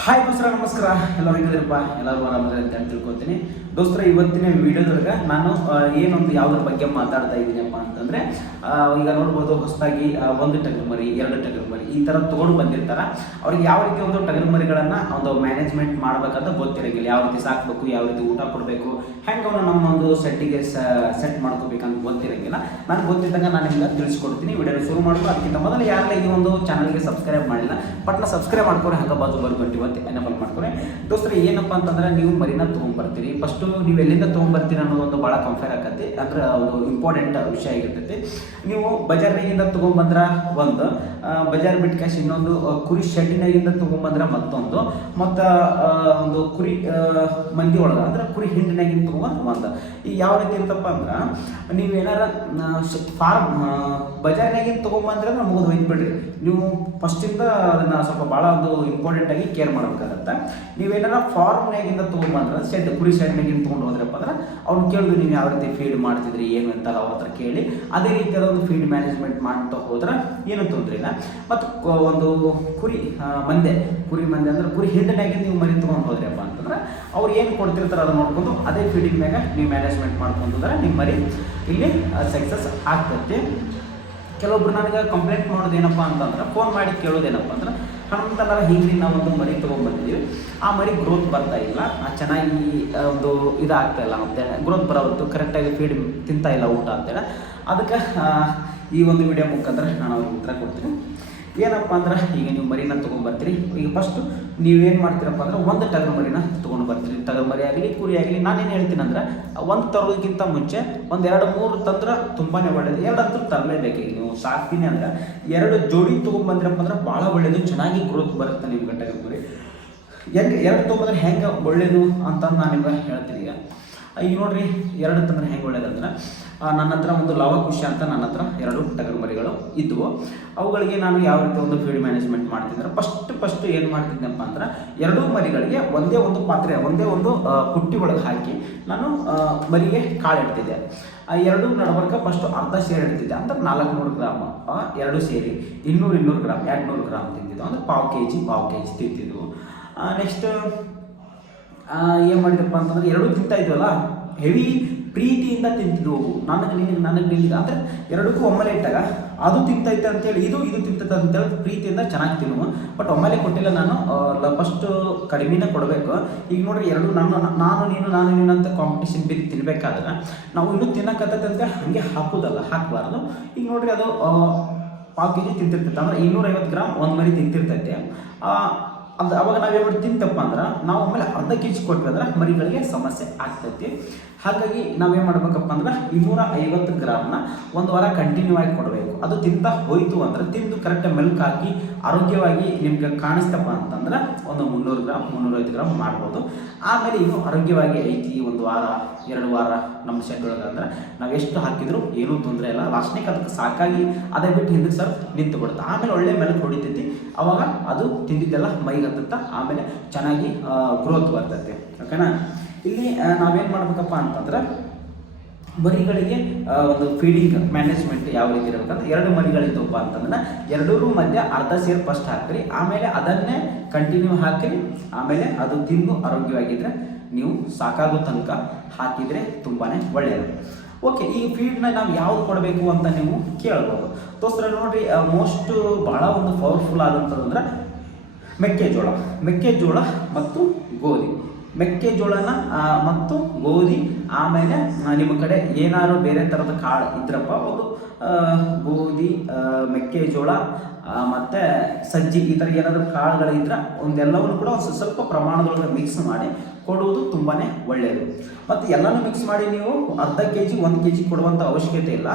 Hi ದೋಸ್ತರ ನಮಸ್ಕಾರ. ಎಲ್ಲರೂ ಹೇಗಿದ್ದೀರಪ್ಪ? ಎಲ್ಲರೂ ಆರಾಮದ ಅಂತ ತಿಳ್ಕೊತೀನಿ ದೋಸ್ತರ, ಇವತ್ತಿನ ವಿಡಿಯೋದೊಳಗೆ ನಾನು ಏನೊಂದು ಯಾವುದ್ರ ಬಗ್ಗೆ ಮಾತಾಡ್ತಾ ಇದ್ದೀನಪ್ಪ ಅಂತಂದರೆ ಈಗ ನೋಡ್ಬೋದು ಹೊಸದಾಗಿ ಒಂದು ಟಗರು ಮರಿ ಎರಡು ಟಗರು ಮರಿ ಈ ಥರ ತೊಗೊಂಡು ಬಂದಿರ್ತಾರ. ಅವ್ರಿಗೆ ಯಾವ ರೀತಿ ಒಂದು ಟಗರು ಮರಿಗಳನ್ನು ಒಂದು ಮ್ಯಾನೇಜ್ಮೆಂಟ್ ಮಾಡ್ಬೇಕಂತ ಗೊತ್ತಿರಂಗಿಲ್ಲ. ಯಾವ ರೀತಿ ಸಾಕ್ಬೇಕು, ಯಾವ ರೀತಿ ಊಟ ಕೊಡಬೇಕು, ಹೆಂಗೆ ಅವನು ನಮ್ಮ ಒಂದು ಸೆಟ್ಟಿಗೆ ಸೆಟ್ ಮಾಡ್ಕೋಬೇಕಂತ ಗೊತ್ತಿರಂಗಿಲ್ಲ. ನಾನು ಗೊತ್ತಿದ್ದಂಗ ನಾನು ನಿಮ್ಗೆ ತಿಳಿಸ್ಕೊಡ್ತೀನಿ. ವಿಡಿಯೋ ಶುರು ಮಾಡ್ಕೊ ಅದಕ್ಕಿಂತ ಮೊದಲು ಯಾರಲ್ಲ ಈ ಒಂದು ಚಾನಲ್ಗೆ ಸಬ್ಸ್ಕ್ರೈಬ್ ಮಾಡಿಲ್ಲ, ಪಟ್ನ ಸಬ್ಸ್ಕ್ರೈಬ್ ಮಾಡ್ಕೊಂಡ್ರೆ ಹಂಗೆ ಬಾಜು ಬರ್ಕೊಟ್ಟಿವಿ ಅಂತ ಎನಬಲ್ ಮಾಡ್ಕೊರಿ. ದೋಸ್ತರು, ಏನಪ್ಪ ಅಂತಂದ್ರೆ ನೀವು ಮರಿನ ತೊಗೊಂಬರ್ತೀರಿ ಫಸ್ಟು ನೀವು ಎಲ್ಲಿಂದ ತೊಗೊಂಬರ್ತೀರಿ ಅನ್ನೋದು ಒಂದು ಭಾಳ ಕಂಫೇರ್ ಆಕತಿ ಅಂದ್ರೆ ಒಂದು ಇಂಪಾರ್ಟೆಂಟ್ ವಿಷಯ ಆಗಿರ್ತೈತಿ. ನೀವು ಬಜಾರ್ನಾಗಿಂದ ತೊಗೊಂಬಂದ್ರೆ ಒಂದು ಬಜಾರ್ ಬಿಟ್ ಕ್ಯಾಶ್ ಇನ್ನೊಂದು ಕುರಿ ಶೆಡ್ಡಿನಾಗಿಂದ ತೊಗೊಂಬಂದ್ರೆ ಮತ್ತೊಂದು, ಮತ್ತು ಒಂದು ಕುರಿ ಮಂದಿ ಒಳಗೆ, ಅಂದ್ರೆ ಕುರಿ ಹಿಂಡಿನಾಗಿಂದ ತೊಗೊಂಬಂದ್ರೆ ಒಂದು. ಈ ಯಾವ ರೀತಿ ಇರ್ತಪ್ಪ ಅಂದ್ರೆ, ನೀವು ಏನಾರ ಫಾರ್ಮ್ ಬಜಾರ್ನಾಗಿಂದ ತೊಗೊಂಬಂದ್ರೆ ಅಂದ್ರೆ ಮುಗಿದು ಹೋಯ್ತು ಬಿಡ್ರಿ. ನೀವು ಫಸ್ಟಿಂದ ಅದನ್ನು ಸ್ವಲ್ಪ ಭಾಳ ಒಂದು ಇಂಪಾರ್ಟೆಂಟ್ ಆಗಿ ಕೇರ್ ಮಾಡ್ಬೇಕಾಗತ್ತೆ. ನೀವೇನಾರ ಫಾರ್ಮ್ನಾಗಿಂದ ತೊಗೊಂಬಂದ್ರೆ, ಶೆಡ್, ಕುರಿ ಶೆಡ್ನಾಗಿಂದ ತೊಗೊಂಡು ಹೋದ್ರಪ್ಪ ಅಂದ್ರೆ ಅವ್ನು ಕೇಳಿದ್ರು ನೀವು ಯಾವ ರೀತಿ ಫೀಡ್ ಮಾಡ್ತಿದ್ರಿ, ಏನು ಅಂತ ಅವ್ರ ಹತ್ರ ಕೇಳಿ, ಅದೇ ರೀತಿಯಾದ ಒಂದು ಫೀಡ್ ಮ್ಯಾನೇಜ್ಮೆಂಟ್ ಮಾಡ್ತಾ ಹೋದ್ರೆ ಏನು ತೊಂದರೆ ಇಲ್ಲ. ಮತ್ತು ಒಂದು ಕುರಿ ಮಂದೆ ಕುರಿ ಮಂದೆ ಅಂದ್ರೆ ಕುರಿ ಹಿಂಡಿನಾಗೆ ನೀವು ಮರಿ ತೊಗೊಂಡು ಹೋದ್ರಪ್ಪ ಅಂತಂದ್ರೆ ಅವ್ರು ಏನು ಕೊಡ್ತಿರ್ತಾರೆ ಅದನ್ನ ನೋಡ್ಕೊಂಡು ಅದೇ ಫೀಡಿಂಗ್ ಮ್ಯಾಗ ನೀವು ಮ್ಯಾನೇಜ್ಮೆಂಟ್ ಮಾಡ್ಕೊಂಡು ಹೋದ್ರೆ ನಿಮ್ಮ ಮರಿ ಇಲ್ಲಿ ಸಕ್ಸಸ್ ಆಗ್ತೈತಿ. ಕೆಲವೊಬ್ರು ನನಗೆ ಕಂಪ್ಲೇಂಟ್ ಮಾಡೋದು ಏನಪ್ಪ ಅಂತಂದ್ರೆ ಫೋನ್ ಮಾಡಿ ಕೇಳೋದೇನಪ್ಪ ಅಂದ್ರೆ ಹಣಮಂತನಾರ ಹೀಗೆ ನಾವು ಒಂದು ಮರಿ ತೊಗೊಂಡ್ಬಂದಿದ್ದೀವಿ ಆ ಮರಿ ಗ್ರೋತ್ ಬರ್ತಾ ಇಲ್ಲ. ಆ ಚೆನ್ನಾಗಿ ಒಂದು ಇದಾಗ್ತಾ ಇಲ್ಲ ಮತ್ತೆ ಗ್ರೋತ್ ಬರೋದು ಕರೆಕ್ಟಾಗಿ ಫೀಡ್ ತಿಂತಾ ಇಲ್ಲ ಊಟ ಅಂತೇಳಿ. ಅದಕ್ಕೆ ಈ ಒಂದು ವಿಡಿಯೋ ಮುಖಾಂತರ ನಾನು ಅವ್ರಿಗೆ ಉತ್ತರ ಕೊಡ್ತೀನಿ. ಏನಪ್ಪ ಅಂದ್ರೆ ಈಗ ನೀವು ಮರಿನ ತೊಗೊಂಡ್ಬರ್ತೀರಿ ಈಗ ಫಸ್ಟು ನೀವೇನು ಮಾಡ್ತೀರಪ್ಪ ಅಂದ್ರೆ ಒಂದು ಟಗರು ಮರಿನ ತೊಗೊಂಡು ಬರ್ತೀರಿ. ಟಗರು ಮರಿ ಆಗಲಿ, ಕುರಿ ಆಗಲಿ, ನಾನೇನು ಹೇಳ್ತೀನಿ ಅಂದ್ರೆ, ಒಂದು ತರೋದಕ್ಕಿಂತ ಮುಂಚೆ ಒಂದು ಎರಡು ಮೂರು ತಂದ್ರೆ ತುಂಬಾ ಒಳ್ಳೇದು. ಎರಡು ಅಂತೂ ತರಲೇಬೇಕು ಈಗ ನೀವು ಸಾಕ್ತೀನಿ ಅಂದ್ರೆ ಎರಡು ಜೋಡಿ ತೊಗೊಂಡ್ಬಂದ್ರಪ್ಪ ಅಂದ್ರೆ ಭಾಳ ಒಳ್ಳೇದು, ಚೆನ್ನಾಗಿ ಗ್ರೋತ್ ಬರುತ್ತೆ ನಿಮ್ಗೆ ಗಂಟೆಗೆ ಕುರಿ. ಹೆಂಗೆ, ಎರಡು ತೊಗೊಂಬಂದ್ರೆ ಹೆಂಗೆ ಒಳ್ಳೇದು ಅಂತ ನಾನು ನಿಮ್ಗೆ ಹೇಳ್ತೀನಿ ಈಗ. ಈಗ ನೋಡ್ರಿ, ಎರಡು ತಂದ್ರೆ ಹೆಂಗೆ ಒಳ್ಳೇದಂದ್ರೆ ನನ್ನ ಹತ್ರ ಒಂದು ಲವ ಖುಷಿ ಅಂತ ನನ್ನ ಹತ್ರ ಎರಡು ಟಗರು ಮರಿಗಳು ಇದ್ವು. ಅವುಗಳಿಗೆ ನಾನು ಯಾವ ರೀತಿ ಒಂದು ಫೀಡ್ ಮ್ಯಾನೇಜ್ಮೆಂಟ್ ಮಾಡ್ತಿದ್ದೆ ಫಸ್ಟ್ ಫಸ್ಟ್ ಏನು ಮಾಡ್ತಿದ್ದೆನಪ್ಪ ಅಂದ್ರೆ, ಎರಡೂ ಮರಿಗಳಿಗೆ ಒಂದೇ ಒಂದು ಪಾತ್ರೆ, ಒಂದೇ ಒಂದು ಪುಟ್ಟಿ ಒಳಗೆ ಹಾಕಿ ನಾನು ಮರಿಗೆ ಕಾಳಿಡ್ತಿದ್ದೆ ಆ, ಎರಡು ನಡಬರ್ಕ ಫಸ್ಟ್ ಅರ್ಧ ಸೇರಿ ಇಡ್ತಿದ್ದೆ. ಅಂದ್ರೆ ನಾಲ್ಕುನೂರು ಗ್ರಾಮ್ ಎರಡು ಸೇರಿ ಇನ್ನೂರು ಇನ್ನೂರು ಗ್ರಾಮ್ ಎರಡು ನೂರು ಗ್ರಾಮ್ ತಿಂತಿದ್ವು. ಅಂದ್ರೆ ಪಾವು ಕೆ ಜಿ ಪಾವು ಕೆ ಜಿ ತಿಂತಿದ್ವು ನೆಕ್ಸ್ಟ್ ಏನು ಮಾಡಿದಪ್ಪ ಅಂತಂದ್ರೆ ಎರಡೂ ತಿಂತಾ ಇದ್ವಲ್ಲ ಹೆವಿ ಪ್ರೀತಿಯಿಂದ ತಿಂತಿದ್ವು. ನನಗೆ ನಿನಗೆ ನನಗೆ ನಿನಗೆ. ಅಂದರೆ ಎರಡಕ್ಕೂ ಒಮ್ಮೆಲೆ ಇಟ್ಟಾಗ ಅದು ತಿಂತೈತೆ ಅಂತೇಳಿ, ಇದು ಇದು ತಿಂತೈತೆ ಅಂತೇಳಿ ಪ್ರೀತಿಯಿಂದ ಚೆನ್ನಾಗಿ ತಿನ್ನುವ ಬಟ್ ಒಮ್ಮೆಲೆ ಕೊಟ್ಟಿಲ್ಲ ನಾನು ಫಸ್ಟು ಕಡಿಮೆನೇ ಕೊಡಬೇಕು. ಈಗ ನೋಡ್ರಿ, ಎರಡು ನಾನು ನಾನು, ನೀನು ನಾನು, ನೀನು ಅಂತ ಕಾಂಪಿಟೇಷನ್ ಬಿದ್ದು ತಿನ್ಬೇಕಾದ್ರೆ ನಾವು ಇನ್ನೂ ತಿನ್ನಕತ್ತೈತೆ ಹಾಗೆ ಹಾಕೋದಲ್ಲ, ಹಾಕಬಾರ್ದು. ಈಗ ನೋಡ್ರಿ ಅದು ಪಾವು ಕೆ ಜಿ ತಿಂತಿರ್ತೈತೆ. ಅಂದ್ರೆ ಇನ್ನೂರೈವತ್ತು ಗ್ರಾಮ್ ಒಂದು ಮರಿ ತಿಂತಿರ್ತೈತೆ. ಆ, ಅದು ಅವಾಗ ನಾವೇನು ಮಾಡ್ತೀವಿ ತಿಂತಪ್ಪ ಅಂದ್ರೆ ನಾವು ಆಮೇಲೆ ಅರ್ಧ ಕೆ ಜಿ ಕೊಟ್ವಿ ಅಂದ್ರೆ ಮರಿಗಳಿಗೆ ಸಮಸ್ಯೆ ಆಗ್ತೈತಿ. ಹಾಗಾಗಿ ನಾವೇನು ಮಾಡ್ಬೇಕಪ್ಪ ಅಂದ್ರೆ ಇನ್ನೂರ ಐವತ್ತು ಗ್ರಾಮ್ನ ಒಂದು ವಾರ ಕಂಟಿನ್ಯೂ ಆಗಿ ಕೊಡಬೇಕು. ಅದು ತಿಂತ ಹೋಯಿತು ಅಂದ್ರೆ ತಿಂದು ಕರೆಕ್ಟ್ ಮಿಲ್ಕ್ ಹಾಕಿ ಆರೋಗ್ಯವಾಗಿ ನಿಮ್ಗೆ ಕಾಣಿಸ್ತಪ್ಪ ಅಂತಂದ್ರೆ ಒಂದು ಮುನ್ನೂರು ಗ್ರಾಮ್, ಮುನ್ನೂರೈವತ್ತು ಗ್ರಾಮ್ ಮಾಡ್ಬೋದು. ಆಮೇಲೆ ಇನ್ನು ಆರೋಗ್ಯವಾಗಿ ಐತಿ ಒಂದು ವಾರ, ಎರಡು ವಾರ ನಮ್ಮ ಶೆಡ್ ಒಳಗೆ ಅಂದ್ರೆ ನಾವು ಎಷ್ಟು ಹಾಕಿದ್ರು ಏನೂ ತೊಂದರೆ ಇಲ್ಲ. ಲಾಸ್ಟ್ನೇಗೆ ಅದಕ್ಕೆ ಸಾಕಾಗಿ ಅದೇ ಬಿಟ್ಟು ಹಿಂದಕ್ಕೆ ಸರ್ ನಿಂತು ಬಿಡುತ್ತೆ. ಆಮೇಲೆ ಒಳ್ಳೆ ಮೆಲಕ್ ಹೊಡಿತೈತಿ. ಅವಾಗ ಅದು ತಿಂದಿದ್ದೆಲ್ಲ ಮೈಗೆ ಹತ್ತುತ್ತಾ ಆಮೇಲೆ ಚೆನ್ನಾಗಿ ಗ್ರೋತ್ ಬರ್ತೈತೆ. ಓಕೆನಾ ಇಲ್ಲಿ ನಾವೇನು ಮಾಡ್ಬೇಕಪ್ಪ ಅಂತಂದ್ರೆ, ಮರಿಗಳಿಗೆ ಒಂದು ಫೀಡಿಂಗ್ ಮ್ಯಾನೇಜ್ಮೆಂಟ್ ಯಾವ ರೀತಿ ಇರಬೇಕಂದ್ರೆ, ಎರಡು ಮರಿಗಳಿದ್ದವಪ್ಪ ಅಂತಂದ್ರೆ, ಎರಡೂರು ಮಧ್ಯ ಅರ್ಧ ಸೇರ್ ಫಸ್ಟ್ ಹಾಕ್ರಿ, ಆಮೇಲೆ ಅದನ್ನೇ ಕಂಟಿನ್ಯೂ ಹಾಕಿರಿ, ಆಮೇಲೆ ಅದು ತಿಂದು ಆರೋಗ್ಯವಾಗಿದ್ರೆ ನೀವು ಸಾಕಾಗೋ ತನಕ ಹಾಕಿದರೆ ತುಂಬಾ ಒಳ್ಳೆಯದು ಓಕೆ ಈ ಫೀಡ್ನ ನಾವು ಯಾವ್ದು ಕೊಡಬೇಕು ಅಂತ ನೀವು ಕೇಳ್ಬೋದು. ದೋಸ್ತರ, ನೋಡ್ರಿ ಮೋಸ್ಟ್ ಭಾಳ ಒಂದು ಪವರ್ಫುಲ್ ಆದಂಥದ್ದು ಮೆಕ್ಕೆಜೋಳ. ಮೆಕ್ಕೆಜೋಳ ಮತ್ತು ಗೋಧಿ. ಮೆಕ್ಕೆಜೋಳನ ಮತ್ತು ಗೋಧಿ, ಆಮೇಲೆ ನಿಮ್ಮ ಕಡೆ ಏನಾದ್ರು ಬೇರೆ ಥರದ ಕಾಳು ಇದ್ರಪ್ಪ, ಒಂದು ಗೋಧಿ ಮೆಕ್ಕೆಜೋಳ ಮತ್ತು ಸಜ್ಜಿ ಈ ಥರ ಏನಾದರೂ ಕಾಳುಗಳಿದ್ರೆ ಒಂದೆಲ್ಲವನ್ನು ಕೂಡ ಸ್ವಲ್ಪ ಪ್ರಮಾಣದೊಳಗೆ ಮಿಕ್ಸ್ ಮಾಡಿ ಕೊಡುವುದು ತುಂಬಾ ಒಳ್ಳೆಯದು ಮತ್ತು ಎಲ್ಲನೂ ಮಿಕ್ಸ್ ಮಾಡಿ ನೀವು ಅರ್ಧ ಕೆ ಜಿ ಒಂದು ಕೆ ಜಿ ಕೊಡುವಂಥ ಅವಶ್ಯಕತೆ ಇಲ್ಲ.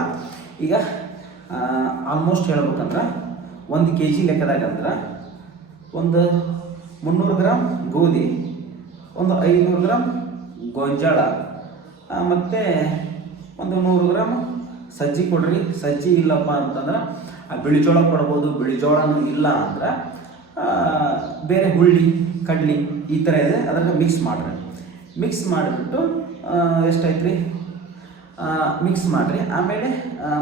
ಈಗ ಆಲ್ಮೋಸ್ಟ್ ಹೇಳ್ಬೇಕಂದ್ರೆ ಒಂದು ಕೆ ಜಿ ಲೆಕ್ಕದಾಗ ಅಂದ್ರೆ ಒಂದು ಮುನ್ನೂರು ಗ್ರಾಮ್ ಗೋಧಿ ಒಂದು ಐನೂರು ಗ್ರಾಮ್ ಗೊಂಜಾಳ ಮತ್ತು ಒಂದು ನೂರು ಗ್ರಾಮ್ ಸಜ್ಜಿ ಕೊಡ್ರಿ. ಸಜ್ಜಿ ಇಲ್ಲಪ್ಪ ಅಂತಂದ್ರೆ, ಆ ಬಿಳಿ ಜೋಳ ಕೊಡ್ಬೋದು. ಬಿಳಿ ಜೋಳನೂ ಇಲ್ಲ ಅಂದ್ರೆ ಬೇರೆ ಹುಳ್ಳಿ, ಕಡ್ಲಿ ಈ ಥರ ಇದೆ. ಅದನ್ನು ಮಿಕ್ಸ್ ಮಾಡಿರಿ. ಮಿಕ್ಸ್ ಮಾಡಿಬಿಟ್ಟು ಎಷ್ಟಾಯ್ತು ರೀ ಮಿಕ್ಸ್ ಮಾಡಿರಿ. ಆಮೇಲೆ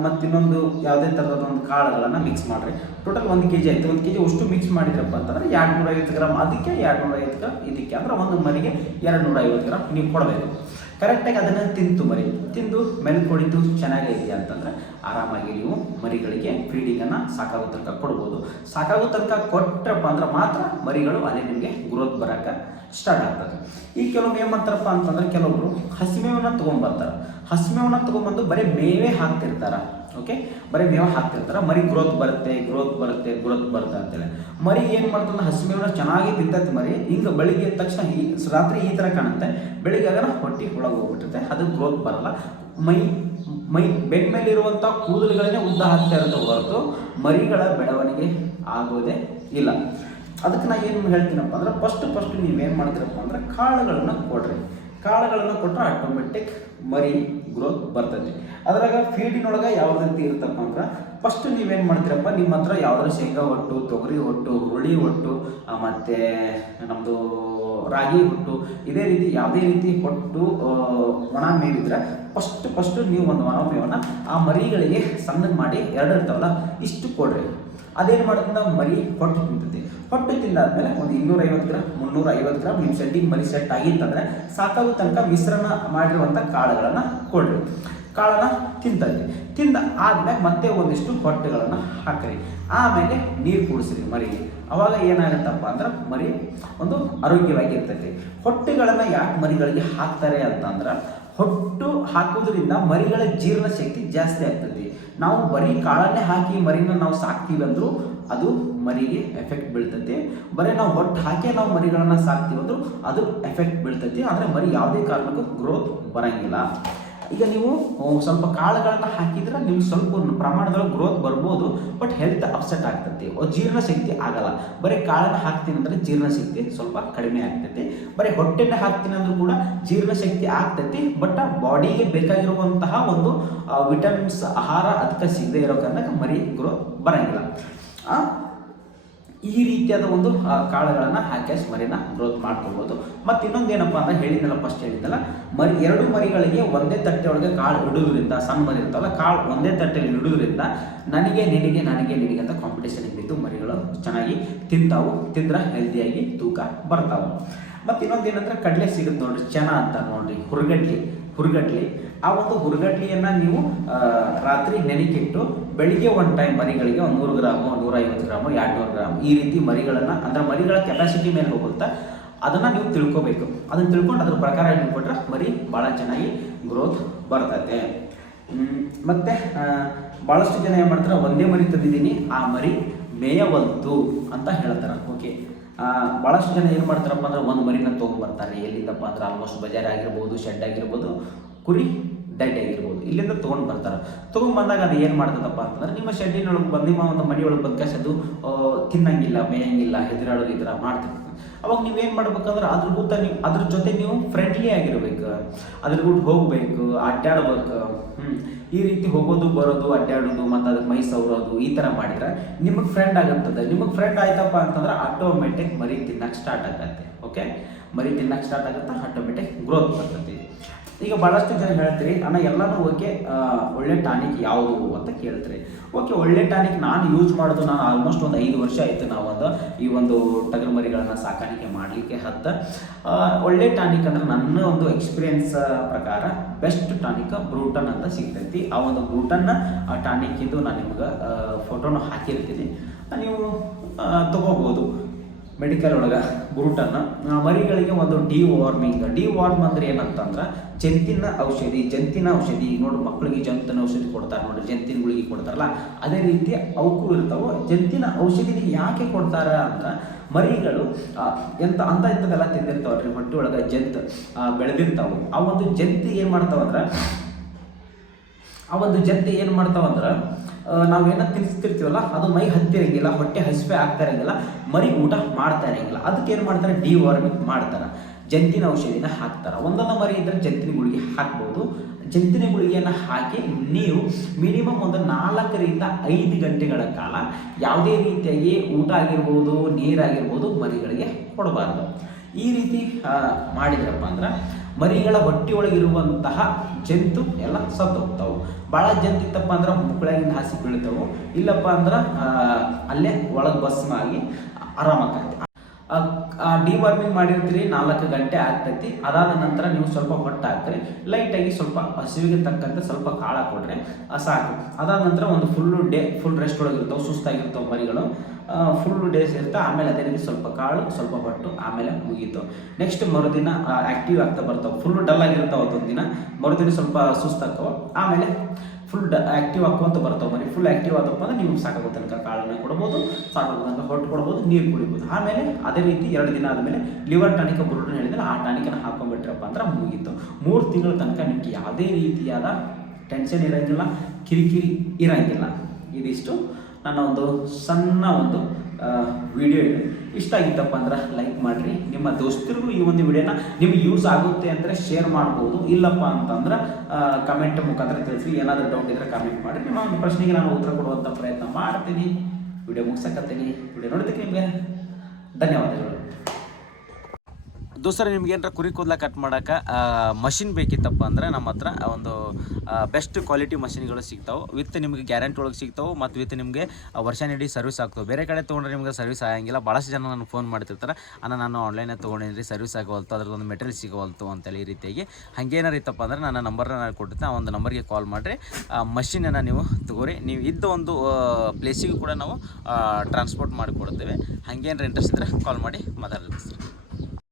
ಮತ್ತು ಇನ್ನೊಂದು ಯಾವುದೇ ಥರದ ಒಂದು ಕಾಳುಗಳನ್ನು ಮಿಕ್ಸ್ ಮಾಡಿರಿ. ಟೋಟಲ್ ಒಂದು ಕೆ ಜಿ ಆಯಿತು. ಒಂದು ಕೆ ಜಿ ಅಷ್ಟು ಮಿಕ್ಸ್ ಮಾಡಿದ್ರಪ್ಪ ಅಂತಂದ್ರೆ ಎರಡು ನೂರ ಐವತ್ತು ಗ್ರಾಮ್ ಅದಕ್ಕೆ ಎರಡು ನೂರ ಐವತ್ತು ಗ್ರಾಮ್ ಇದಕ್ಕೆ ಅಂದ್ರೆ ಒಂದು ಮರಿಗೆ ಎರಡು ನೂರ ಐವತ್ತು ಗ್ರಾಮ್ ನೀವು ಕೊಡಬೇಕು. ಕರೆಕ್ಟಾಗಿ ಅದನ್ನು ತಿಂತು ಮರಿ. ತಿಂದು ಮೆಲ್ ಕೊಡಿದ್ದು ಚೆನ್ನಾಗಿದೆಯಾ ಅಂತಂದ್ರೆ ಆರಾಮಾಗಿ ನೀವು ಮರಿಗಳಿಗೆ ಫೀಡಿಂಗನ್ನು ಸಾಕಾಗೋ ತನಕ ಕೊಡ್ಬೋದು. ಸಾಕಾಗೋ ತನಕ ಕೊಟ್ಟರಪ್ಪ ಅಂದ್ರೆ ಮಾತ್ರ ಮರಿಗಳು ಅಲ್ಲಿ ನಿಮಗೆ ಗ್ರೋತ್ ಬರೋಕ್ಕೆ ಸ್ಟಾರ್ಟ್ ಆಗ್ತದೆ. ಈ ಕೆಲವೊಮ್ಮೆ ಏನು ಮಾಡ್ತಾರಪ್ಪ ಅಂತಂದ್ರೆ ಕೆಲವೊಬ್ರು ಹಸಿಮೇವನ್ನ ತೊಗೊಂಬರ್ತಾರೆ ಹಸಿಮೇವನ್ನ ತೊಗೊಂಬಂದು ಬರೀ ಮೇವೇ ಹಾಕ್ತಿರ್ತಾರೆ ಓಕೆ ಬರೀ ಮೇವ ಹಾಕ್ತಿರ್ತಾರೆ. ಮರಿ ಗ್ರೋತ್ ಬರುತ್ತೆ ಗ್ರೋತ್ ಬರುತ್ತೆ ಗ್ರೋತ್ ಬರುತ್ತೆ ಅಂತೇಳಿ. ಮರಿ ಏನು ಮಾಡ್ತಂದ್ರೆ ಹಸಿಮೇವನ್ನ ಚೆನ್ನಾಗಿ ತಿಂತೈತೆ ಮರಿ, ಹಿಂಗೆ ಬೆಳಿಗ್ಗೆ ತಕ್ಷಣ ಈ ರಾತ್ರಿ ಈ ಥರ ಕಾಣುತ್ತೆ. ಬೆಳಿಗ್ಗೆ ಆಗ ಹೊಟ್ಟೆ ಒಳಗೆ ಹೋಗ್ಬಿಟ್ಟಿರುತ್ತೆ, ಅದು ಗ್ರೋತ್ ಬರಲ್ಲ. ಮೈ ಮೈ ಬೆನ್ನ ಮೇಲೆ ಇರುವಂಥ ಕೂದಲುಗಳನ್ನೇ ಉದ್ದ ಹಾಕ್ತಾ ಇರುತ್ತೆ ಹೊರತು ಮರಿಗಳ ಬೆಳವಣಿಗೆ ಆಗೋದೇ ಇಲ್ಲ. ಅದಕ್ಕೆ ನಾ ಏನು ಹೇಳ್ತೀನಪ್ಪ ಅಂದ್ರೆ ಫಸ್ಟ್ ಫಸ್ಟ್ ನೀವೇನು ಮಾಡ್ತೀರಪ್ಪ ಅಂದ್ರೆ ಕಾಳುಗಳನ್ನು ಕೊಡ್ರಿ. ಕಾಳುಗಳನ್ನು ಕೊಟ್ಟರೆ ಆಟೋಮೆಟಿಕ್ ಮರಿ ಗ್ರೋತ್ ಬರ್ತದೆ ಅದ್ರಾಗ ಫೀಡಿನೊಳಗೆ ಯಾವ ರೀತಿ ಇರ್ತಪ್ಪ ಅಂದ್ರೆ ಫಸ್ಟ್ ನೀವೇನು ಮಾಡ್ತೀರಪ್ಪ ನಿಮ್ಮ ಹತ್ರ ಯಾವ್ದಾದ್ರು ಶೇಂಗಾ ಒಟ್ಟು ತೊಗರಿ ಒಟ್ಟು ಹುರುಳಿ ಒಟ್ಟು ಮತ್ತು ನಮ್ಮದು ರಾಗಿ ಹೊಟ್ಟು ಇದೇ ರೀತಿ ಯಾವುದೇ ರೀತಿ ಹೊಟ್ಟು ಆ, ಒಣ ಮೇವಿದ್ರೆ ಫಸ್ಟ್ ಫಸ್ಟ್ ನೀವು ಒಂದು ಒಣ ಮೇವನ್ನು ಆ ಮರಿಗಳಿಗೆ ಸಣ್ಣಗೆ ಮಾಡಿ ಎರಡು ಇರ್ತಾವಲ್ಲ ಇಷ್ಟು ಕೊಡ್ರಿ. ಅದೇನು ಮಾಡೋದ್ರಿಂದ ಮರಿ ಹೊಟ್ಟು ತಿಂತೈತಿ ಹೊಟ್ಟು ತಿಂದಾದ್ಮೇಲೆ ಒಂದು ಇನ್ನೂರ ಐವತ್ತು ಗ್ರಾಮ್ ಮುನ್ನೂರ ಐವತ್ತು ಗ್ರಾಮ್ ನಿಮ್ಮ ಸೆಟ್ಟಿಗೆ ಮರಿ ಸೆಟ್ ಆಗಿತ್ತಂದ್ರೆ ಸಾಕಾಗೋ ತನಕ ಮಿಶ್ರಣ ಮಾಡಿರುವಂಥ ಕಾಳುಗಳನ್ನು ಕೊಡ್ರಿ. ಕಾಳನ್ನ ತಿಂತದೆ ತಿಂದ ಆದ್ಮೇಲೆ ಮತ್ತೆ ಒಂದಿಷ್ಟು ಹೊಟ್ಟೆಗಳನ್ನು ಹಾಕ್ರಿ. ಆಮೇಲೆ ನೀರು ಕುಡಿಸ್ರಿ ಮರಿಗೆ ಅವಾಗ ಏನಾಗುತ್ತಪ್ಪ ಅಂದ್ರೆ ಮರಿ ಒಂದು ಆರೋಗ್ಯವಾಗಿರ್ತೈತಿ. ಹೊಟ್ಟೆಗಳನ್ನು ಯಾಕೆ ಮರಿಗಳಿಗೆ ಹಾಕ್ತಾರೆ ಅಂತಂದ್ರೆ ಹೊಟ್ಟು ಹಾಕೋದ್ರಿಂದ ಮರಿಗಳ ಜೀರ್ಣ ಶಕ್ತಿ ಜಾಸ್ತಿ ಆಗ್ತೈತಿ. ನಾವು ಬರೀ ಕಾಳನ್ನೇ ಹಾಕಿ ಮರಿನ ನಾವು ಸಾಕ್ತೀವಿ ಅಂದ್ರೂ ಅದು ಮರಿಗೆ ಎಫೆಕ್ಟ್ ಬೀಳ್ತೈತಿ. ಬರೀ ನಾವು ಹೊಟ್ಟು ಹಾಕಿ ನಾವು ಮರಿಗಳನ್ನು ಸಾಕ್ತೀವಿ ಅದು ಎಫೆಕ್ಟ್ ಬೀಳ್ತೈತಿ. ಆದರೆ ಮರಿ ಯಾವುದೇ ಕಾರಣಕ್ಕೂ ಗ್ರೋತ್ ಬರಂಗಿಲ್ಲ. ಈಗ ನೀವು ಸ್ವಲ್ಪ ಕಾಳುಗಳನ್ನ ಹಾಕಿದ್ರೆ ನಿಮ್ಗೆ ಸ್ವಲ್ಪ ಪ್ರಮಾಣದಲ್ಲಿ ಗ್ರೋತ್ ಬರ್ಬೋದು. ಬಟ್ ಹೆಲ್ತ್ ಅಪ್ಸೆಟ್ ಆಗ್ತೈತಿ. ಜೀರ್ಣಶಕ್ತಿ ಜೀರ್ಣ ಶಕ್ತಿ ಆಗಲ್ಲ. ಬರೀ ಕಾಳನ್ನ ಹಾಕ್ತೀನಿ ಅಂದ್ರೆ ಜೀರ್ಣ ಶಕ್ತಿ ಸ್ವಲ್ಪ ಕಡಿಮೆ ಆಗ್ತೈತಿ. ಬರೀ ಹೊಟ್ಟೆನ ಹಾಕ್ತೀನಿ ಅಂದ್ರೂ ಕೂಡ ಜೀರ್ಣ ಶಕ್ತಿ ಆಗ್ತೈತಿ. ಬಟ್ ಬಾಡಿಗೆ ಬೇಕಾಗಿರುವಂತಹ ಒಂದು ವಿಟಮಿನ್ಸ್ ಆಹಾರ ಅದಕ್ಕೆ ಸಿಗದೆ ಇರೋ ಕಾರಣಕ್ಕೆ ಮರಿ ಗ್ರೋತ್ ಬರಂಗಿಲ್ಲ. ಈ ರೀತಿಯಾದ ಒಂದು ಕಾಳುಗಳನ್ನು ಹಾಕ್ಯಾಸ್ ಮರಿನ ಗ್ರೋತ್ ಮಾಡ್ಕೋಬೋದು ಮತ್ತು ಇನ್ನೊಂದು ಏನಪ್ಪ ಅಂತ ಹೇಳಿದ್ದಲ್ಲ ಫಸ್ಟ್ ಹೇಳಿದ್ದಲ್ಲ, ಮರಿ, ಎರಡು ಮರಿಗಳಿಗೆ ಒಂದೇ ತಟ್ಟೆ ಒಳಗೆ ಕಾಳು ಇಡುವುದರಿಂದ ಸಣ್ಣ ಮರಿ ಇರ್ತಾವಲ್ಲ ಕಾಳು ಒಂದೇ ತಟ್ಟೆಯಲ್ಲಿ ಇಡೋದ್ರಿಂದ ನನಗೆ, ನಿನಗೆ ನನಗೆ, ನಿನಗೆ ಅಂತ ಕಾಂಪಿಟೇಷನ್ ಇದ್ದು ಮರಿಗಳು ಚೆನ್ನಾಗಿ ತಿಂತಾವು, ತಿಂದ್ರೆ ಹೆಲ್ದಿಯಾಗಿ ತೂಕ ಬರ್ತಾವೆ. ಮತ್ತು ಇನ್ನೊಂದು ಏನಂದ್ರೆ ಕಡಲೆ ಸಿಗುತ್ತೆ ನೋಡ್ರಿ ಚೆನ್ನ ಅಂತ ನೋಡ್ರಿ, ಹುರ್ಗಡ್ಲಿ. ಹುರ್ಗಡ್ಲಿ ಆ ಒಂದು ಹುರ್ಗಡ್ಲಿಯನ್ನು ನೀವು ರಾತ್ರಿ ನೆನೆಕಿಟ್ಟು ಬೆಳಿಗ್ಗೆ ಒಂದು ಟೈಮ್ ಮರಿಗಳಿಗೆ ಒಂದು ನೂರು ಗ್ರಾಮು ನೂರ ಐವತ್ತು ಗ್ರಾಮು ಎರಡು ನೂರು ಗ್ರಾಮ್ ಈ ರೀತಿ ಮರಿಗಳನ್ನು, ಅಂದ್ರೆ ಮರಿಗಳ ಕೆಪಾಸಿಟಿ ಮೇಲೆ ಹೋಗುತ್ತಾ, ಅದನ್ನು ನೀವು ತಿಳ್ಕೊಬೇಕು. ಅದನ್ನು ತಿಳ್ಕೊಂಡು ಅದ್ರ ಪ್ರಕಾರ ನೀವು ಕೊಟ್ಟರೆ ಮರಿ ಭಾಳ ಚೆನ್ನಾಗಿ ಗ್ರೋತ್ ಬರ್ತೈತೆ. ಮತ್ತು ಭಾಳಷ್ಟು ಜನ ಏನು ಮಾಡ್ತಾರೆ, ಒಂದೇ ಮರಿ ತಂದಿದ್ದೀನಿ ಆ ಮರಿ ಮೇಯವಲ್ತು ಅಂತ ಹೇಳ್ತಾರೆ. ಓಕೆ ಭಾಳಷ್ಟು ಜನ ಏನು ಮಾಡ್ತಾರಪ್ಪ ಅಂದ್ರೆ ಒಂದು ಮರಿನ ತೊಗೊಂಡ್ಬರ್ತಾರೆ ಎಲ್ಲಿಂದಪ್ಪ ಅಂದ್ರೆ ಆಲ್ಮೋಸ್ಟ್ ಬಜಾರ್ ಆಗಿರ್ಬೋದು ಶೆಡ್ ಆಗಿರ್ಬೋದು, ಕುರಿ ಡೈಟ್ ಆಗಿರ್ಬೋದು, ಇಲ್ಲಿಂದ ತೊಗೊಂಡು ಬರ್ತಾರೆ. ತೊಗೊಂಡು ಬಂದಾಗ ಅದು ಏನು ಮಾಡ್ತದಪ್ಪ ಅಂತಂದ್ರೆ ನಿಮ್ಮ ಶೆಡ್ಡಿನೊಳಗೆ ಬಂದು, ನಿಮ್ಮ ಒಂದು ಮನೆಯೊಳಗೆ ಬಂದ್ಕಾಶ ಅದು ತಿನ್ನಂಗಿಲ್ಲ, ಮೇಯಂಗಿಲ್ಲ, ಹೆದರಾಡೋದು ಈ ಥರ ಮಾಡ್ತಿರ್ತಾರೆ ಅವಾಗ ನೀವೇನು ಮಾಡ್ಬೇಕಂದ್ರೆ ಅದ್ರ ಕೂತ ನೀವು ಅದ್ರ ಜೊತೆ ನೀವು ಫ್ರೆಂಡ್ಲಿ ಆಗಿರ್ಬೇಕು. ಅದ್ರ ಕೂಡ ಹೋಗ್ಬೇಕು, ಅಡ್ಡಾಡ್ಬೇಕು. ಹ್ಞೂ ಈ ರೀತಿ ಹೋಗೋದು, ಬರೋದು, ಅಡ್ಡಾಡೋದು, ಮತ್ತು ಅದಕ್ಕೆ ಮೈ ಸವರೋದು, ಈ ಥರ ಮಾಡಿದ್ರೆ ನಿಮಗೆ ಫ್ರೆಂಡ್ ಆಗುತ್ತದೆ. ನಿಮಗೆ ಫ್ರೆಂಡ್ ಆಯ್ತಪ್ಪ ಅಂತಂದ್ರೆ ಆಟೋಮೆಟಿಕ್ ಮರಿ ತಿನ್ನಕ್ಕೆ ಸ್ಟಾರ್ಟ್ ಆಗತ್ತೆ ಓಕೆ ಮರಿ ತಿನ್ನಕ್ಕೆ ಸ್ಟಾರ್ಟ್ ಆಗುತ್ತೆ ಆಟೋಮೆಟಿಕ್ ಗ್ರೋತ್ ಬರ್ತೈತಿ. ಈಗ ಭಾಳಷ್ಟು ಜನ ಹೇಳ್ತೀರಿ, ಅಣ್ಣ ಎಲ್ಲರೂ ಓಕೆ ಒಳ್ಳೆ ಟಾನಿಕ್ ಯಾವುದು? ಅಂತ ಕೇಳ್ತೀರಿ. ಓಕೆ ಒಳ್ಳೆ ಟಾನಿಕ್ ನಾನು ಯೂಸ್ ಮಾಡೋದು ನಾನು ಆಲ್ಮೋಸ್ಟ್ ಒಂದು ಐದು ವರ್ಷ ಆಯಿತು ನಾವು ಒಂದು ಈ ಒಂದು ಟಗರ್ ಮರಿಗಳನ್ನು ಸಾಕಾಣಿಕೆ ಮಾಡಲಿಕ್ಕೆ ಹತ್ತ. ಒಳ್ಳೆ ಟಾನಿಕ್ ಅಂದ್ರೆ ನನ್ನ ಒಂದು ಎಕ್ಸ್ಪೀರಿಯನ್ಸ್ ಪ್ರಕಾರ ಬೆಸ್ಟ್ ಟಾನಿಕ್ ಬ್ರೂಟನ್ ಅಂತ ಸಿಗ್ತೈತಿ. ಆ ಒಂದು ಬ್ರೂಟನ್ನ ಆ ಟಾನಿಕ್ ಇದು ನಾನು ನಿಮ್ಗೆ ಫೋಟೋನ ಹಾಕಿರ್ತೀನಿ. ನೀವು ತಗೋಬೋದು. ಮೆಡಿಕಲ್ ಒಳಗೆ ಬ್ರೂಟನ್ನು ಮರಿಗಳಿಗೆ ಒಂದು ಡಿ ವಾರ್ಮಿಂಗ್ ಡಿ ವಾರ್ಮ್ ಅಂದರೆ ಏನಂತಂದ್ರೆ ಜಂತಿನ ಔಷಧಿ ಜಂತಿನ ಔಷಧಿ. ನೋಡಿ ಮಕ್ಕಳಿಗೆ ಜಂತಿನ ಔಷಧಿ ಕೊಡ್ತಾರೆ ನೋಡಿ ಜಂತಿನ ಗುಳಿಗೆ ಕೊಡ್ತಾರಲ್ಲ. ಅದೇ ರೀತಿ ಅವಕ್ಕೂ ಇರ್ತಾವೆ. ಜಂತಿನ ಔಷಧಿಗೆ ಯಾಕೆ ಕೊಡ್ತಾರೆ ಅಂತ ಮರಿಗಳು ಎಂತ ಅಂತ ಇಂಥದ್ದೆಲ್ಲ ತಿಂದಿರ್ತಾವ್ರಿ ಹೊಟ್ಟೆ ಒಳಗೆ ಜಂತ್ ಬೆಳೆದಿರ್ತಾವೆ. ಆ ಒಂದು ಜಂತಿ ಏನು ಮಾಡ್ತಾವಂದ್ರೆ, ಆ ಒಂದು ಜಂತಿ ಏನು ಮಾಡ್ತಾವಂದ್ರೆ ನಾವೇನ ತಿನ್ಸ್ತಿರ್ತೀವಲ್ಲ, ಅದು ಮೈ ಹತ್ತಿರಂಗಿಲ್ಲ ಹೊಟ್ಟೆ ಹಸಿವೆ ಆಗ್ತಾ ಇರಂಗಿಲ್ಲ, ಮರಿ ಊಟ ಮಾಡ್ತಾ ಇರಂಗಿಲ್ಲ. ಅದಕ್ಕೆ ಏನು ಮಾಡ್ತಾರೆ? ಡಿ ವಾರ್ಮಿಂಗ್ ಮಾಡ್ತಾರೆ. ಜಂತಿನ ಔಷಧಿನ ಹಾಕ್ತಾರೆ. ಒಂದೊಂದು ಮರಿ ಇದ್ದರೆ ಜಂತಿನ ಗುಳಿಗೆ ಹಾಕ್ಬೋದು. ಜಂತಿನ ಗುಳಿಗೆಯನ್ನು ಹಾಕಿ ನೀವು ಮಿನಿಮಮ್ ಒಂದು ನಾಲ್ಕರಿಂದ ಐದು ಗಂಟೆಗಳ ಕಾಲ ಯಾವುದೇ ರೀತಿಯಾಗಿ ಊಟ ಆಗಿರ್ಬೋದು ನೀರಾಗಿರ್ಬೋದು ಮರಿಗಳಿಗೆ ಕೊಡಬಾರ್ದು. ಈ ರೀತಿ ಮಾಡಿದ್ರಪ್ಪ ಅಂದ್ರೆ ಮರಿಗಳ ಹೊಟ್ಟೆಯೊಳಗಿರುವಂತಹ ಜಂತು ಎಲ್ಲ ಸತ್ತೋಗ್ತಾವೆ. ಭಾಳ ಜಂತು ಇತ್ತಪ್ಪ ಅಂದ್ರೆ ಮುಕ್ಕಳಾಗಿಂದ ಹಾಸಿ ಬೀಳ್ತಾವೆ. ಇಲ್ಲಪ್ಪ ಅಂದ್ರೆ ಅಲ್ಲೇ ಒಳಗೆ ಭಸ್ಮ ಆಗಿ ಆರಾಮಾಗತ್ತೆ ಡಿವಾರ್ಮಿಂಗ್ ಮಾಡಿರ್ತೀರಿ, ನಾಲ್ಕು ಗಂಟೆ ಆಗ್ತೈತಿ. ಅದಾದ ನಂತರ ನೀವು ಸ್ವಲ್ಪ ಹೊಟ್ಟೆ ಹಾಕ್ರಿ ಲೈಟಾಗಿ ಸ್ವಲ್ಪ ಹಸಿವಿಗೆ ತಕ್ಕಂತೆ ಸ್ವಲ್ಪ ಕಾಳ ಕೊಡ್ರಿ. ಸಾಕು. ಅದಾದ ನಂತರ ಒಂದು ಫುಲ್ಲು ಡೇ ಫುಲ್ ರೆಸ್ಟ್ ಒಳಗಿರ್ತಾವೆ ಸುಸ್ತಾಗಿರ್ತಾವೆ ಮರಿಗಳು. ಫುಲ್ ಡೇಸ್ ಇರುತ್ತೆ ಆಮೇಲೆ ಅದೇ ರೀತಿ ಸ್ವಲ್ಪ ಕಾಳು, ಸ್ವಲ್ಪ ಹೊಟ್ಟು, ಆಮೇಲೆ ಮುಗೀತು. ನೆಕ್ಸ್ಟ್ ಮರುದಿನ ಆ್ಯಕ್ಟಿವ್ ಆಗ್ತಾ ಬರ್ತಾವೆ. ಫುಲ್ಲು ಡಲ್ ಆಗಿರ್ತಾವೆ ಅದೊಂದು ದಿನ ಮರುದಿನ ಸ್ವಲ್ಪ ಸುಸ್ತಾಗ್ತಾವೆ. ಆಮೇಲೆ ಫುಲ್ ಡ ಆ್ಯಕ್ಟಿವ್ ಹಾಕೊಂತ ಬರ್ತಾವೆ ಮರಿ. ಫುಲ್ ಆ್ಯಕ್ಟಿವ್ ಆದಪ್ಪ ಅಂದ್ರೆ ನೀವು ಸಾಕಾಗೋ ತನಕ ಕಾಳನ್ನ ಕೊಡ್ಬೋದು ಸಾಕಾಗೋ ತನಕ ಹೊಟ್ಟು ಕೊಡ್ಬೋದು, ನೀರು ಕುಡಿಬೋದು. ಆಮೇಲೆ ಅದೇ ರೀತಿ ಎರಡು ದಿನ ಆದಮೇಲೆ ಲಿವರ್ ಟಾನಿಕ ಬುರುಡನ್ ಹೇಳಿದ್ರೆ ಆ ಟಾನಿಕನ ಹಾಕೊಂಡ್ಬಿಟ್ರಪ್ಪ ಅಂದ್ರೆ ಮುಗೀತು. ಮೂರು ತಿಂಗಳ ತನಕ ನಿಮಗೆ ಯಾವುದೇ ರೀತಿಯಾದ ಟೆನ್ಷನ್ ಇರೋಂಗಿಲ್ಲ, ಕಿರಿಕಿರಿ ಇರೋಂಗಿಲ್ಲ. ಇದಿಷ್ಟು ನನ್ನ ಒಂದು ಸಣ್ಣ ಒಂದು ವಿಡಿಯೋ ಇದೆ. ಇಷ್ಟ ಆಗಿತ್ತಪ್ಪ ಅಂದ್ರೆ ಲೈಕ್ ಮಾಡಿರಿ. ನಿಮ್ಮ ದೋಸ್ತರಿಗೂ ಈ ಒಂದು ವಿಡಿಯೋನ ನಿಮ್ಗೆ ಯೂಸ್ ಆಗುತ್ತೆ ಅಂದರೆ ಶೇರ್ ಮಾಡ್ಬೋದು. ಇಲ್ಲಪ್ಪ ಅಂತಂದ್ರೆ ಕಮೆಂಟ್ ಮುಖಾಂತರ ತಿಳಿಸಿ. ಏನಾದರೂ ಡೌಟ್ ಇದ್ದರೆ ಕಮೆಂಟ್ ಮಾಡಿ ನಿಮ್ಮ ಒಂದು ಪ್ರಶ್ನೆಗೆ ನಾನು ಉತ್ತರ ಕೊಡುವಂಥ ಪ್ರಯತ್ನ ಮಾಡ್ತೀನಿ. ವಿಡಿಯೋ ಮುಗಿಸಕತ್ತೀನಿ. ವಿಡಿಯೋ ನೋಡಿದ್ದಕ್ಕೆ ನಿಮಗೆ ಧನ್ಯವಾದಗಳು. ದೋಸ್ತರ, ನಿಮ್ಗೆ ಏನಾರ ಕುರಿ ಕೂದಲ ಕಟ್ ಮಾಡೋಕೆ ಮಷಿನ್ ಬೇಕಿತ್ತಪ್ಪ ಅಂದ್ರೆ ನಮ್ಮ ಹತ್ರ ಒಂದು ಬೆಸ್ಟ್ ಕ್ವಾಲಿಟಿ ಮಷಿನ್ಗಳು ಸಿಗ್ತಾವೆ. ವಿತ್ ನಿಮಗೆ ಗ್ಯಾರಂಟಿ ಒಳಗೆ ಸಿಗ್ತಾವೆ ಮತ್ತು ವಿತ್ ನಿಮಗೆ ವರ್ಷ ನೀಡಿ ಸರ್ವಿಸ್ ಆಗ್ತವೆ. ಬೇರೆ ಕಡೆ ತೊಗೊಂಡ್ರೆ ನಿಮ್ಗೆ ಸರ್ವಿಸ್ ಆಗಂಗಿಲ್ಲ. ಭಾಳಷ್ಟು ಜನ ನನಗೆ ಫೋನ್ ಮಾಡ್ತಿರ್ತಾರೆ. ಅಣ್ಣ, ನಾನು ಆನ್ಲೈನಲ್ಲಿ ತೊಗೊಂಡಿನಿ ಸರ್ವಿಸ್ ಆಗೋಲ್ತು ಅದ್ರದ್ದು ಮೆಟೀರಿಯಲ್ ಸಿಗೋಲ್ತು ಅಂತೇಳಿ ಈ ರೀತಿಯಾಗಿ. ಹಾಗೇನಾರು ಇತ್ತಪ್ಪ ಅಂದ್ರೆ ನನ್ನ ನಂಬರ್ನ ನಾನು ಕೊಡ್ತೇನೆ ಆ, ಒಂದು ನಂಬರ್ಗೆ ಕಾಲ್ ಮಾಡಿರಿ. ಮಷಿನನ್ನು ನೀವು ತಗೋರಿ. ನೀವು ಇದ್ದ ಒಂದು ಪ್ಲೇಸಿಗೂ ಕೂಡ ನಾವು ಟ್ರಾನ್ಸ್ಪೋರ್ಟ್ ಮಾಡಿಕೊಡ್ತೇವೆ. ಹಾಗೇನಾರು ಇಂಟ್ರೆಸ್ಟ್ ಇದ್ದರೆ ಕಾಲ್ ಮಾಡಿ ಮಾತಾಡ್ತೀವಿ